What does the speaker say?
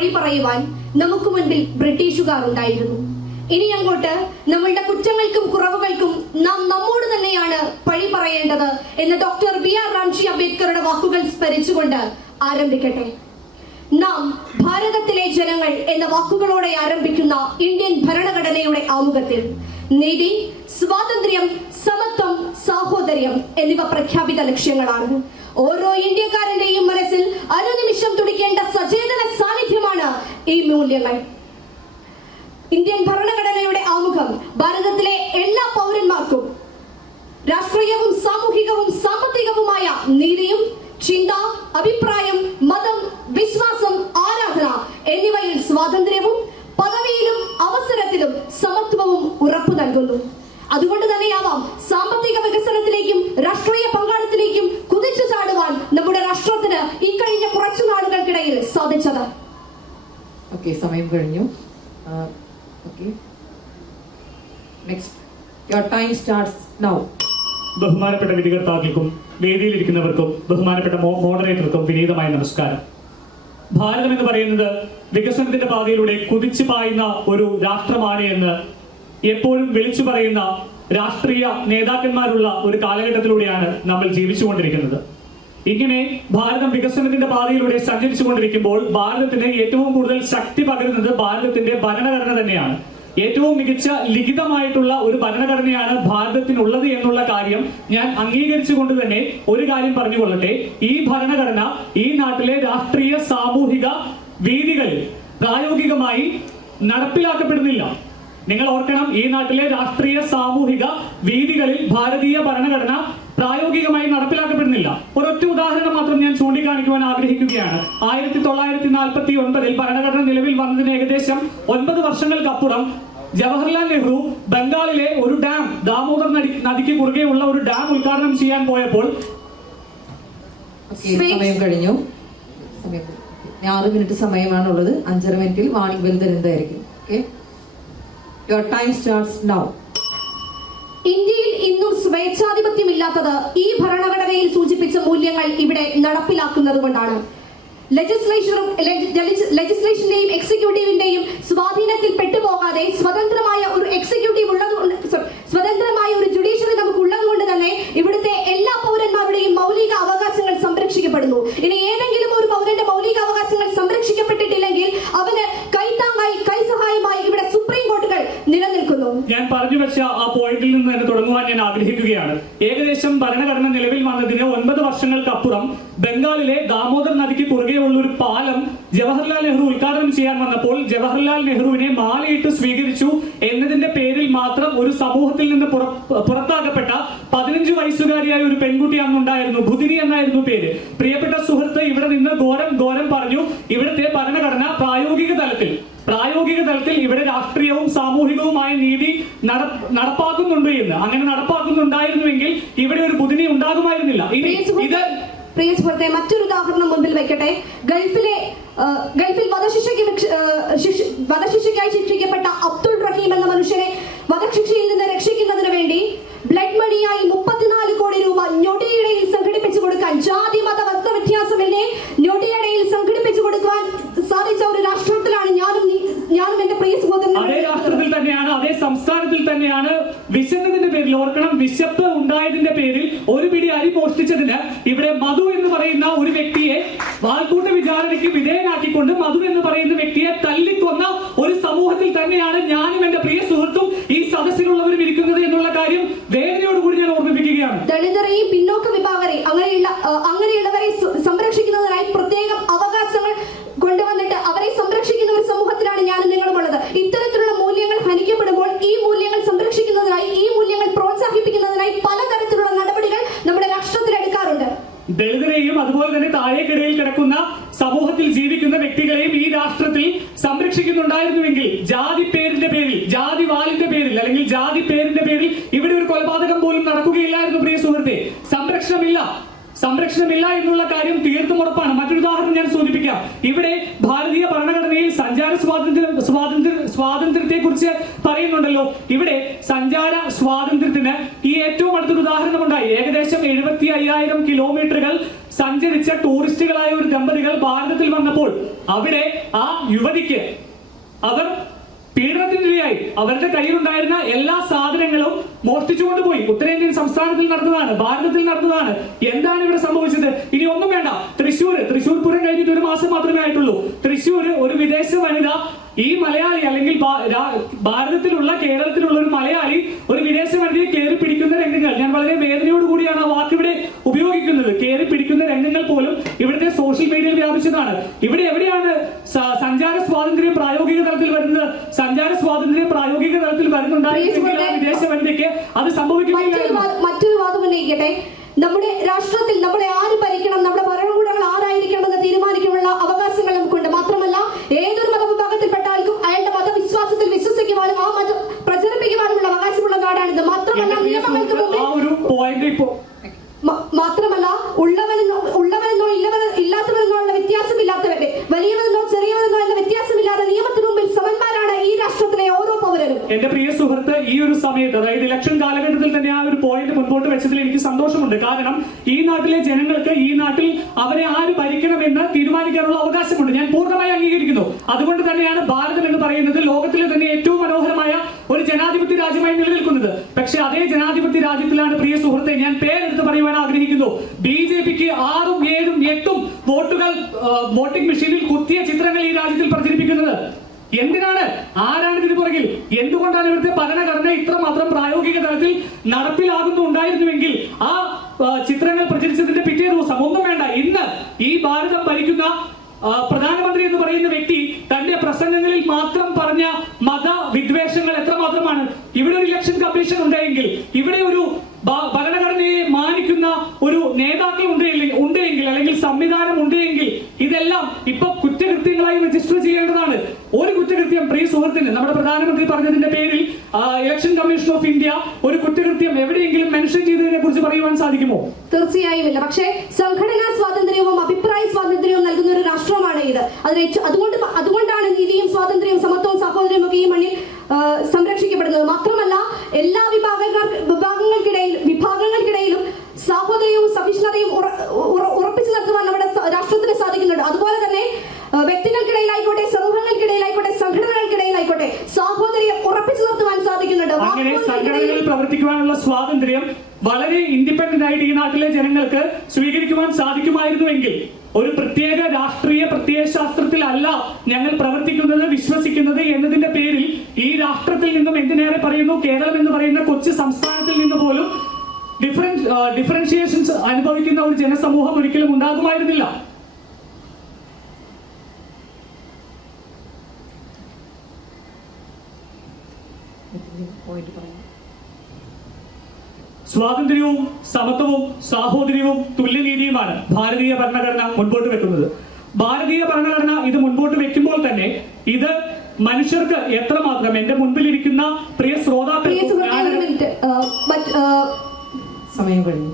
പഴി പറയുവാൻ നമുക്ക് മുൻപിൽ ബ്രിട്ടീഷുകാർ ഉണ്ടായിരുന്നു. ഇനി അങ്ങോട്ട് നമ്മളുടെ കുറ്റങ്ങൾക്കും കുറവുകൾക്കും നാം നമ്മോട് തന്നെയാണ് പഴി പറയേണ്ടത് എന്ന് ഡോക്ടർ ബി.ആർ. രാംജി അംബേദ്കറുടെ വാക്കുകൾ സ്മരിച്ചുകൊണ്ട് ആരംഭിക്കട്ടെ. നാം ഭാരതത്തിലെ ജനങ്ങൾ എന്ന വാക്കുകളോടെ ആരംഭിക്കുന്ന ഇന്ത്യൻ ഭരണഘടനയുടെ ആമുഖത്തിൽ നീതി, സ്വാതന്ത്ര്യം, സമത്വം, സാഹോദര്യം എന്നിവ പ്രഖ്യാപിത ലക്ഷ്യങ്ങളാണ്. ഓരോ ഇന്ത്യക്കാരന്റെയും മനസ്സിൽ അനുനിമിഷം തുടിക്കേണ്ട സചേതന സാന്നിധ്യമാണ് ഈ മൂല്യങ്ങൾ. ഇന്ത്യൻ ഭരണഘടനയുടെ ആമുഖം ഭാരതത്തിലെ എല്ലാ പൗരന്മാർക്കും രാഷ്ട്രീയവും സാമൂഹികവും സാമ്പത്തികവുമായ നീതിയും ചിന്ത, അഭിപ്രായം, മതം, വിശ്വാസം, ആരാധന എന്നിവയിൽ സ്വാതന്ത്ര്യവും പദവിയിലും അവസരത്തിലും സമത്വവും ഉറപ്പു നൽകുന്നു. അതുകൊണ്ട് തന്നെയാവാം സാമ്പത്തിക വികസനത്തിലേക്കും രാഷ്ട്രീയ പങ്കാളിത്തത്തിലേക്കും കുതിച്ചു ചാടുവാൻ നമ്മുടെ രാഷ്ട്രത്തിന് ഈ കഴിഞ്ഞ കുറച്ചു നാളുകൾക്കിടയിൽ സാധിച്ചത്. സമയം കഴിഞ്ഞു. Next, your time starts now. ബഹുമാനപ്പെട്ട വിധികർത്താക്കൾക്കും വേദിയിലിരിക്കുന്നവർക്കും ബഹുമാനപ്പെട്ട മോഡറേറ്റർക്കും വിനീതമായ നമസ്കാരം. ഭാരതം എന്ന് പറയുന്നത് വികസനത്തിന്റെ പാതയിലൂടെ കുതിച്ചു പായുന്ന ഒരു രാഷ്ട്രമാണ് എന്ന് എപ്പോഴും വിളിച്ചു പറയുന്ന രാഷ്ട്രീയ നേതാക്കന്മാരുള്ള ഒരു കാലഘട്ടത്തിലൂടെയാണ് നമ്മൾ ജീവിച്ചുകൊണ്ടിരിക്കുന്നത്. ഇങ്ങനെ ഭാരതം വികസനത്തിന്റെ പാതയിലൂടെ സഞ്ചരിച്ചു കൊണ്ടിരിക്കുമ്പോൾ ഭാരതത്തിന് ഏറ്റവും കൂടുതൽ ശക്തി പകരുന്നത് ഭാരതത്തിന്റെ ഭരണഘടന തന്നെയാണ്. ഏറ്റവും മികച്ച ലിഖിതമായിട്ടുള്ള ഒരു ഭരണഘടനയാണ് ഭാരതത്തിനുള്ളത് എന്നുള്ള കാര്യം ഞാൻ അംഗീകരിച്ചുകൊണ്ട് തന്നെ ഒരു കാര്യം പറഞ്ഞുകൊള്ളട്ടെ. ഈ ഭരണഘടന ഈ നാട്ടിലെ രാഷ്ട്രീയ സാമൂഹിക വേദികളിൽ പ്രായോഗികമായി നടപ്പിലാക്കപ്പെടുന്നില്ല. നിങ്ങൾ ഓർക്കണം, ഈ നാട്ടിലെ രാഷ്ട്രീയ സാമൂഹിക വേദികളിൽ ഭാരതീയ ഭരണഘടന പ്രായോഗികമായി നടപ്പിലാക്കപ്പെടുന്നില്ല. ഒരൊറ്റ ഉദാഹരണം മാത്രം ഞാൻ ചൂണ്ടിക്കാണിക്കുവാൻ ആഗ്രഹിക്കുകയാണ്. 1949 ഭരണഘടന നിലവിൽ വന്നതിന് ഏകദേശം 9 വർഷങ്ങൾക്കപ്പുറം ജവഹർലാൽ നെഹ്റു ബംഗാളിലെ ഒരു ഡാം, ദാമോദർ നദിക്ക് കുറുകെയുള്ള ഒരു ഡാം ഉദ്ഘാടനം ചെയ്യാൻ പോയപ്പോൾ സമയം കഴിഞ്ഞു. 6 മിനിറ്റ് സമയമാണുള്ളത്. 5.5 മിനിറ്റിൽ വാണിംഗ് ബെൽ തരുന്നതായിരിക്കും. Your time starts now. ഇന്ത്യയിൽ ഇന്നും സ്വേച്ഛാധിപത്യമില്ലാത്തത് ഈ ഭരണഘടനയിൽ സൂചിപ്പിച്ച മൂല്യങ്ങൾ ഇവിടെ നടപ്പിലാക്കുന്നത് കൊണ്ടാണ്. ലെജിസ്ലേഷന്റെയും എക്സിക്യൂട്ടീവിന്റെയും സ്വാധീനത്തിൽ പെട്ടുപോകാതെ സ്വതന്ത്രമായ ഒരു എക്സിക്യൂട്ടീവ് സ്വതന്ത്രമായ ഒരു ജുഡീഷ്യറി നമുക്ക് ഉള്ളത് കൊണ്ട് തന്നെ ഇവിടുത്തെ എല്ലാ പൗരന്മാരുടെയും മൗലിക അവകാശങ്ങൾ സംരക്ഷിക്കപ്പെടുന്നു. ഇനി ഏതെങ്കിലും ഒരു പൗരന്റെ മൗലിക അവകാശങ്ങൾ സംരക്ഷിക്കപ്പെട്ടിട്ടില്ലെങ്കിൽ അവന് കൈത്താങ്ങായി കൈസഹായമായി ഇവിടെ സുപ്രീം കോർട്ടുകൾ നിലനിൽക്കുന്നു. ഞാൻ പറഞ്ഞു വെച്ച ആ പോയിന്റിൽ നിന്ന് തന്നെ തുടങ്ങുവാൻ ഞാൻ ആഗ്രഹിക്കുകയാണ്. ഏകദേശം ഭരണഘടന നിലവിൽ വന്നതിന് 9 വർഷങ്ങൾക്കപ്പുറം ബംഗാളിലെ ദാമോദർ നദിക്ക് കുറുകെയുള്ള ഒരു പാലം ജവഹർലാൽ നെഹ്റു ഉദ്ഘാടനം ചെയ്യാൻ വന്നപ്പോൾ ജവഹർലാൽ നെഹ്റുവിനെ മാലയിട്ട് സ്വീകരിച്ചു എന്നതിന്റെ പേരിൽ മാത്രം ഒരു സമൂഹത്തിൽ നിന്ന് പുറത്താക്കപ്പെട്ട 15 വയസ്സുകാരിയായ ഒരു പെൺകുട്ടി അന്നുണ്ടായിരുന്നു. ബുധിനി എന്നായിരുന്നു പേര്. പ്രിയപ്പെട്ട സുഹൃത്ത് ഇവിടെ നിന്ന് ഘോരം പറഞ്ഞു. ഇവിടുത്തെ ഭരണഘടന പ്രായോഗിക തലത്തിൽ ഇവിടെ രാഷ്ട്രീയവും സാമൂഹികവുമായ നീതി നടപ്പാക്കുന്നുണ്ട് എന്ന്. അങ്ങനെ നടപ്പാക്കുന്നുണ്ടായിരുന്നുവെങ്കിൽ ഇവിടെ ഒരു ബുധിനി ഉണ്ടാകുമായിരുന്നില്ല. പ്രിയ സുഹൃത്തെ, മറ്റൊരു ഉദാഹരണം മുൻപിൽ വെക്കട്ടെ. ഗൾഫിൽ വധശിക്ഷയ്ക്കായി ശിക്ഷിക്കപ്പെട്ട അബ്ദുൾ റഹീം എന്ന മനുഷ്യനെ വധശിക്ഷയിൽ നിന്ന് രക്ഷിക്കുന്നതിന് വേണ്ടി ബ്ലഡ് മണിയായി 34 കോടി രൂപ ഞൊടിയിടയിൽ സംഘടിപ്പിച്ചു കൊടുക്കാൻ, ജാതി മത വർഗ വ്യത്യാസമില്ലേ, ഞൊടിയിടയിൽ സംഘടിപ്പിച്ചു കൊടുക്കാൻ സാധിച്ച ഒരു രാഷ്ട്രത്തിലാണ് ഞാനും എന്റെ പ്രിയ സഹോദരൻ. അതേ രാഷ്ട്രത്തിൽ തന്നെയാണ്, അതേ സംസ്ഥാനത്തിൽ തന്നെയാണ് വിശന്നതിന്റെ പേരിൽ, ഓർക്കണം, വിശപ്പ് ഉണ്ടായതിന്റെ പേരിൽ ഒരു പിടി അരി മോഷ്ടിച്ചതിന് ഇവിടെ മധു എന്ന് പറയുന്ന ഒരു വ്യക്തിയെ വാൾക്കൂട്ട വിചാരണയ്ക്ക് വിധേയനാക്കിക്കൊണ്ട് മധു എന്ന് പറയുന്ന വ്യക്തിയെ തല്ലിക്കൊന്ന ഒരു സമൂഹത്തിൽ തന്നെയാണ് ഞാനും എന്റെ പ്രിയ സുഹൃത്തും ഈ സദസ്സിലുള്ളവരും ഇരിക്കുന്നത് എന്നുള്ള കാര്യം വേദനയോടുകൂടി ഞാൻ ഓർമ്മിപ്പിക്കുകയാണ്. ദളിതരെയും പിന്നോക്ക വിഭാഗരെ അങ്ങനെയുള്ളവരെ സംരക്ഷിക്കുന്നതിനായി പ്രത്യേകം അവകാശങ്ങൾ കൊണ്ടുവന്നിട്ട് അവരെ സംരക്ഷിക്കുന്ന ഒരു സമൂഹത്തിലാണ് ഞാനും നിങ്ങളും ഉള്ളത്. ഇത്തരത്തിലുള്ള മൂല്യങ്ങൾ ഹനിക്കപ്പെടുമ്പോൾ ഈ മൂല്യങ്ങൾ സംരക്ഷിക്കുന്നതിനായി, ഈ മൂല്യങ്ങൾ പ്രോത്സാഹിപ്പിക്കുന്നതിനായി പലതരത്തിലുള്ള നടപടികൾ നമ്മുടെ രാഷ്ട്രത്തിൽ എടുക്കാറുണ്ട്. ദളിതരെയും അതുപോലെ തന്നെ താഴേക്കിടയിൽ കിടക്കുന്ന സമൂഹത്തിൽ ജീവിക്കുന്ന വ്യക്തികളെയും ഈ രാഷ്ട്രത്തിൽ സംരക്ഷിക്കുന്നുണ്ടായിരുന്നുവെങ്കിൽ ജാതി പേരിന്റെ പേരിൽ, ജാതി വാലിന്റെ പേരിൽ അല്ലെങ്കിൽ ജാതി പേരിന്റെ പേരിൽ ഇവിടെ ഒരു കൊലപാതകം പോലും നടക്കുകയില്ലായിരുന്നു. പ്രിയ സുഹൃത്തെ, സംരക്ഷണമില്ല. സംരക്ഷണമില്ല എന്നുള്ള കാര്യം തീർത്തും ഉറപ്പാണ്. മറ്റൊരു ഉദാഹരണം ഞാൻ സൂചിപ്പിക്കാം. ഇവിടെ ഭാരതീയ ഭരണഘടനയിൽ സഞ്ചാര സ്വാതന്ത്ര്യത്തെ കുറിച്ച് പറയുന്നുണ്ടല്ലോ. ഇവിടെ സഞ്ചാര സ്വാതന്ത്ര്യത്തിന് ഈ ഏറ്റവും അടുത്തൊരു ഉദാഹരണം ഉണ്ടായി. ഏകദേശം 75,000 കിലോമീറ്ററുകൾ സഞ്ചരിച്ച ടൂറിസ്റ്റുകളായ ഒരു ദമ്പതികൾ ഭാരതത്തിൽ വന്നപ്പോൾ അവിടെ ആ യുവതിക്ക് അവർ പീഡനത്തിനിരയായി. അവരുടെ കയ്യിലുണ്ടായിരുന്ന എല്ലാ സാധനങ്ങളും മോഷ്ടിച്ചുകൊണ്ട് പോയി. ഉത്തരേന്ത്യൻ സംസ്ഥാനത്തിൽ നടന്നതാണ്, ഭാരതത്തിൽ നടന്നതാണ്. എന്താണ് ഇവിടെ സംഭവിച്ചത്? ഇനി ഒന്നും വേണ്ട. തൃശ്ശൂർ പൂരം കഴിഞ്ഞിട്ട് 1 മാസം മാത്രമേ ആയിട്ടുള്ളൂ. തൃശ്ശൂർ ഒരു വിദേശ വനിത, ഈ മലയാളി അല്ലെങ്കിൽ ഭാരതത്തിലുള്ള കേരളത്തിലുള്ള ഒരു മലയാളി ഒരു വിദേശ വനിതയെ കയറി പിടിക്കുന്ന രംഗങ്ങൾ, ഞാൻ വളരെ വേദനയോടുകൂടിയാണ് ആ വാക്ക് ഇവിടെ ഉപയോഗിക്കുന്നത്. കയറി പിടിക്കുന്ന രംഗങ്ങൾ പോലും ഇവിടുത്തെ സോഷ്യൽ മീഡിയയിൽ വ്യാപിച്ചതാണ്. ഇവിടെ എവിടെയാണ് സഞ്ചാര സ്വാതന്ത്ര്യം പ്രായോഗിക തലത്തിൽ വരുന്നത്? സഞ്ചാര സ്വാതന്ത്ര്യം പ്രായോഗിക തലത്തിൽ വരുന്നുണ്ടായിരുന്നെങ്കിൽ ആ വിദേശ വനിതയ്ക്ക് അത് സംഭവിക്കുകയില്ല. മറ്റൊരു വാദം ഉന്നയിക്കട്ടെ. നമ്മുടെ രാഷ്ട്രത്തിൽ നമ്മളെ ആര് ഭരിക്കണം, നമ്മുടെ ഭരണകൂടങ്ങൾ ആരായിരിക്കണം എന്ന് തീരുമാനിക്കാനുള്ള അവകാശങ്ങൾ നമുക്കുണ്ട്. മാത്രമല്ല, ഏതൊരു മതവിഭാഗത്തിൽപ്പെട്ട ആൾക്കും അയാളുടെ മതവിശ്വാസത്തിൽ വിശ്വസിക്കുവാനും ആ മതം പ്രചരിപ്പിക്കുവാനുമുള്ള അവകാശമുള്ള നാടാണിത്. മാത്രമല്ല, നിയമങ്ങൾക്ക് മാത്രമല്ല ഉള്ളവനെന്നോ ഇല്ലാത്തവരെന്നോ ഉള്ള വ്യത്യാസമില്ലാത്തവരുടെ, വലിയവരെന്നോ ചെറിയവരെന്നോ എന്ന വ്യത്യാസമില്ലാതെ നിയമത്തിന് മുമ്പിൽ സമന്മാരാണ് ഈ രാഷ്ട്രത്തിലെ ഓരോ പൗരനും. എന്റെ പ്രിയ സുഹൃത്ത്, ഈ ഒരു സമയത്ത്, അതായത് ഇലക്ഷൻ കാലഘട്ടത്തിൽ തന്നെ ആ ഒരു പോയിന്റ് മുൻപോട്ട് വെച്ചതിൽ എനിക്ക് സന്തോഷമുണ്ട്. കാരണം ഈ നാട്ടിലെ ജനങ്ങൾക്ക് ഈ നാട്ടിൽ അവരെ ആര് ഭരിക്കണമെന്ന് തീരുമാനിക്കാനുള്ള അവകാശമുണ്ട്. ഞാൻ പൂർണ്ണമായി അംഗീകരിക്കുന്നു. അതുകൊണ്ട് തന്നെയാണ് ഭാരതം എന്ന് പറയുന്നത് ലോകത്തിലെ തന്നെ ഏറ്റവും മനോഹരമായ ഒരു ജനാധിപത്യ രാജ്യമായി നിലനിൽക്കുന്നത്. പക്ഷെ അതേ ജനാധിപത്യ രാജ്യത്തിലാണ്, പ്രിയ സുഹൃത്തെ, ഞാൻ പേരെടുത്ത് പറയുവാൻ ആഗ്രഹിക്കുന്നു, BJPക്ക് 6, 7, 8 വോട്ടുകൾ വോട്ടിംഗ് മെഷീനിൽ കുത്തിയ ചിത്രങ്ങൾ ഈ രാജ്യത്തിൽ പ്രചരിപ്പിക്കുന്നത്. എന്തിനാണ്? ആരാണ് ഇതിന് പുറകിൽ? എന്തുകൊണ്ടാണ് ഇവിടുത്തെ ഭരണഘടന ഇത്രമാത്രം പ്രായോഗിക തലത്തിൽ നടപ്പിലാകുന്നുണ്ടായിരുന്നുവെങ്കിൽ ആ ചിത്രങ്ങൾ പ്രചരിച്ചതിന്റെ പിറ്റേ ദിവസം, ഒന്നും വേണ്ട, ഇന്ന് ഈ ഭാരതം ഭരിക്കുന്ന പ്രധാനമന്ത്രി എന്ന് പറയുന്ന വ്യക്തി തന്റെ പ്രസംഗങ്ങളിൽ മാത്രം പറഞ്ഞ മതവിദ്വേഷങ്ങൾ എത്രമാത്രമാണ്? ഇവിടെ ഒരു ഇലക്ഷൻ കമ്മീഷൻ ഉണ്ടെങ്കിൽ, ഇവിടെ ഒരു ഭരണഘടനയെ മാനിക്കുന്ന ഒരു നേതാക്കൾ ഉണ്ടെങ്കിൽ അല്ലെങ്കിൽ സംവിധാനം ഉണ്ടെങ്കിൽ ഇതെല്ലാം ഇപ്പൊ കുറ്റകൃത്യങ്ങളായി രജിസ്റ്റർ ചെയ്യേണ്ടതാണ്. ഒരു കുറ്റകൃത്യം, പ്രിയ സുഹൃത്തിന്, നമ്മുടെ പ്രധാനമന്ത്രി പറഞ്ഞതിന്റെ പേരിൽ ഇലക്ഷൻ കമ്മീഷൻ ഓഫ് ഇന്ത്യ ഒരു കുറ്റകൃത്യം എവിടെയെങ്കിലും മെൻഷൻ ചെയ്തതിനെ കുറിച്ച് പറയുവാൻ സാധിക്കുമോ? തീർച്ചയായും ഇല്ല. പക്ഷേ സംഘടനാ സ്വാതന്ത്ര്യവും അഭിപ്രായ സ്വാതന്ത്ര്യവും നൽകുന്ന ഒരു രാഷ്ട്രമാണ് ഇത്. അതുകൊണ്ടാണ് നീതിയും സ്വാതന്ത്ര്യവും സമത്വവും സഹോദര്യവും ഒക്കെ ഈ മണ്ണിൽ സംരക്ഷിക്കപ്പെടുന്നത്. മാത്രമല്ല, എല്ലാ വിഭാഗങ്ങൾക്കിടയിലും സാഹോദര്യവും സഹിഷ്ണുതയും ഉറപ്പിച്ചു നിർത്തുവാൻ നമ്മുടെ രാഷ്ട്രത്തിന് സാധിക്കുന്നുണ്ട്. അതുപോലെ തന്നെ വ്യക്തികൾക്കിടയിലായിക്കോട്ടെ, സമൂഹങ്ങൾക്കിടയിലായിക്കോട്ടെ, സംഘടനകൾക്കിടയിലായിക്കോട്ടെ സാഹോദര്യം ഉറപ്പിച്ചു നിർത്തുവാൻ സാധിക്കുന്നുണ്ട്. അങ്ങനെ സംഘടനകളിൽ പ്രവർത്തിക്കുവാനുള്ള സ്വാതന്ത്ര്യം വളരെ ഇൻഡിപെൻഡന്റ് ആയിട്ട് ഈ നാട്ടിലെ ജനങ്ങൾക്ക് സ്വീകരിക്കുവാൻ സാധിക്കുമായിരുന്നുവെങ്കിൽ, ഒരു പ്രത്യേക രാഷ്ട്രീയ പ്രത്യയശാസ്ത്രത്തിലല്ല ഞങ്ങൾ പ്രവർത്തിക്കുന്നത്, വിശ്വസിക്കുന്നത് എന്നതിന്റെ പേരിൽ ഈ രാഷ്ട്രത്തിൽ നിന്നും, എന്തിനേറെ പറയുന്നു, കേരളം എന്ന് പറയുന്ന കൊച്ചു സംസ്ഥാനത്തിൽ നിന്ന് പോലും ഡിഫറൻഷിയേഷൻസ് അനുഭവിക്കുന്ന ഒരു ജനസമൂഹം ഒരിക്കലും ഉണ്ടാകുമായിരുന്നില്ല. സ്വാതന്ത്ര്യവും സമത്വവും സാഹോദര്യവും തുല്യനീതിയുമാണ് ഭാരതീയ ഭരണഘടന മുൻപോട്ട് വെക്കുന്നത്. ഭാരതീയ ഭരണഘടന ഇത് മുൻപോട്ട് വെക്കുമ്പോൾ തന്നെ ഇത് മനുഷ്യർക്ക് എത്രമാത്രം, എന്റെ മുൻപിലിരിക്കുന്ന പ്രിയ ശ്രോതാക്കൾ, സമയം കഴിഞ്ഞു.